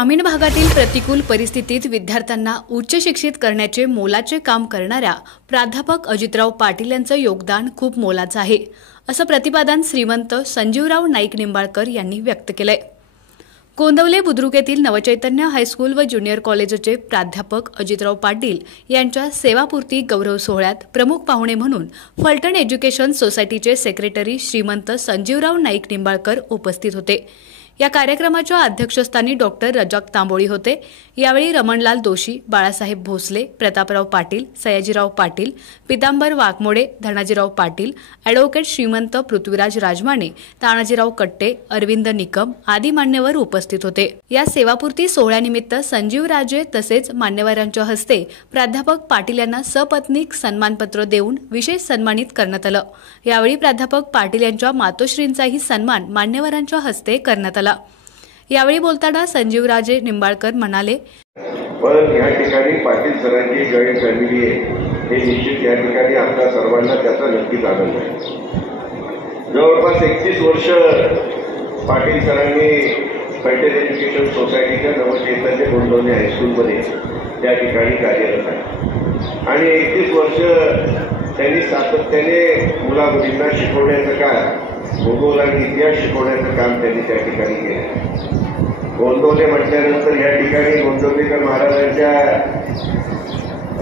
ग्रामीण भागातील प्रतिकूल परिस्थितीत विद्यार्थ्यांना उच्च शिक्षित करण्याचे मोलाचे काम करणाऱ्या प्राध्यापक अजितराव पाटील यांचं योगदान खूप मोलाचं आहे, असं प्रतिपादन श्रीमंत संजीवराव नाईक निंबाळकर यांनी व्यक्त केलंय। कोंदवले बुद्रुक येथील नवचैतन्य हायस्कूल व ज्युनियर कॉलेजचे प्राध्यापक अजितराव पाटील यांच्या सेवापूर्ती गौरव सोहळ्यात प्रमुख पाहुणे म्हणून फलटण एज्युकेशन सोसायटीचे सेक्रेटरी श्रीमंत संजीवराव नाईक निंबाळकर उपस्थित होते। या कार्यक्रमाच्या अध्यक्षस्थानी डॉक्टर रजाक तांबोळी होते। यावेळी रमणलाल दोशी, बाळासाहेब भोसले, प्रतापराव पाटील, सयाजीराव पाटील, पितांबर वाघमोडे, धनाजीराव पाटील, ॲडव्होकेट श्रीमंत पृथ्वीराज राजमाने, तानाजीराव कट्टे, अरविंद निकम आदी मान्यवर उपस्थित होते। या सेवापूर्ती सोहळ्यानिमित्त संजीवराजे तसेच मान्यवरांच्या हस्ते प्राध्यापक पाटील यांना सपत्नीक सन्मानपत्र देऊन विशेष सन्मानित करण्यात आलं। यावेळी प्राध्यापक पाटील यांच्या मातोश्रींचाही सन्मान मान्यवरांच्या हस्ते करण्यात आला। यावेळी बोलताना संजीवराजे निंबाळकर म्हणाले, पण या ठिकाणी पाटील सरांची जॉईंट फॅमिली आहे, हे निश्चित या ठिकाणी आपल्या सर्वांना त्याचा नक्कीच आनंद आहे। जवळपास 31 वर्ष पाटील सरांनी फलटण एज्युकेशन सोसायटीच्या नवचैतन्य गोंदवले हायस्कूलमध्ये त्या ठिकाणी कार्यरत आहे आणि 31 वर्ष त्यांनी सातत्याने मुलामुलींना शिकवण्याचं काम, भूगोल आणि इतिहास शिकवण्याचं काम त्यांनी त्या ठिकाणी केलं। गोंदवले म्हटल्यानंतर या ठिकाणी गोंदवलेकर महाराजांच्या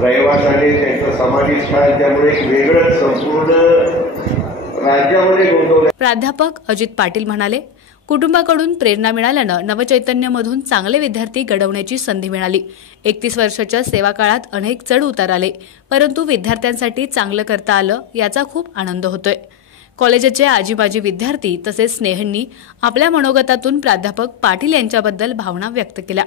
रहिवासाने त्यांचं समाधी स्थळ, त्यामुळे एक वेगळंच संपूर्ण राज्यामध्ये गोंदवले। प्राध्यापक अजित पाटील म्हणाले, कुटुंबाकडून प्रेरणा मिळाल्यानं नवचैतन्यमधून चांगले विद्यार्थी घडवण्याची संधी मिळाली। 31 वर्षाच्या सेवा काळात अनेक चढ उतार आले, परंतु विद्यार्थ्यांसाठी चांगलं करता आलं याचा खूप आनंद होतोय। कॉलेजचे आजी-माजी विद्यार्थी तसेच स्नेहींनी आपल्या मनोगतातून प्राध्यापक पाटील यांच्याबद्दल भावना व्यक्त केल्या।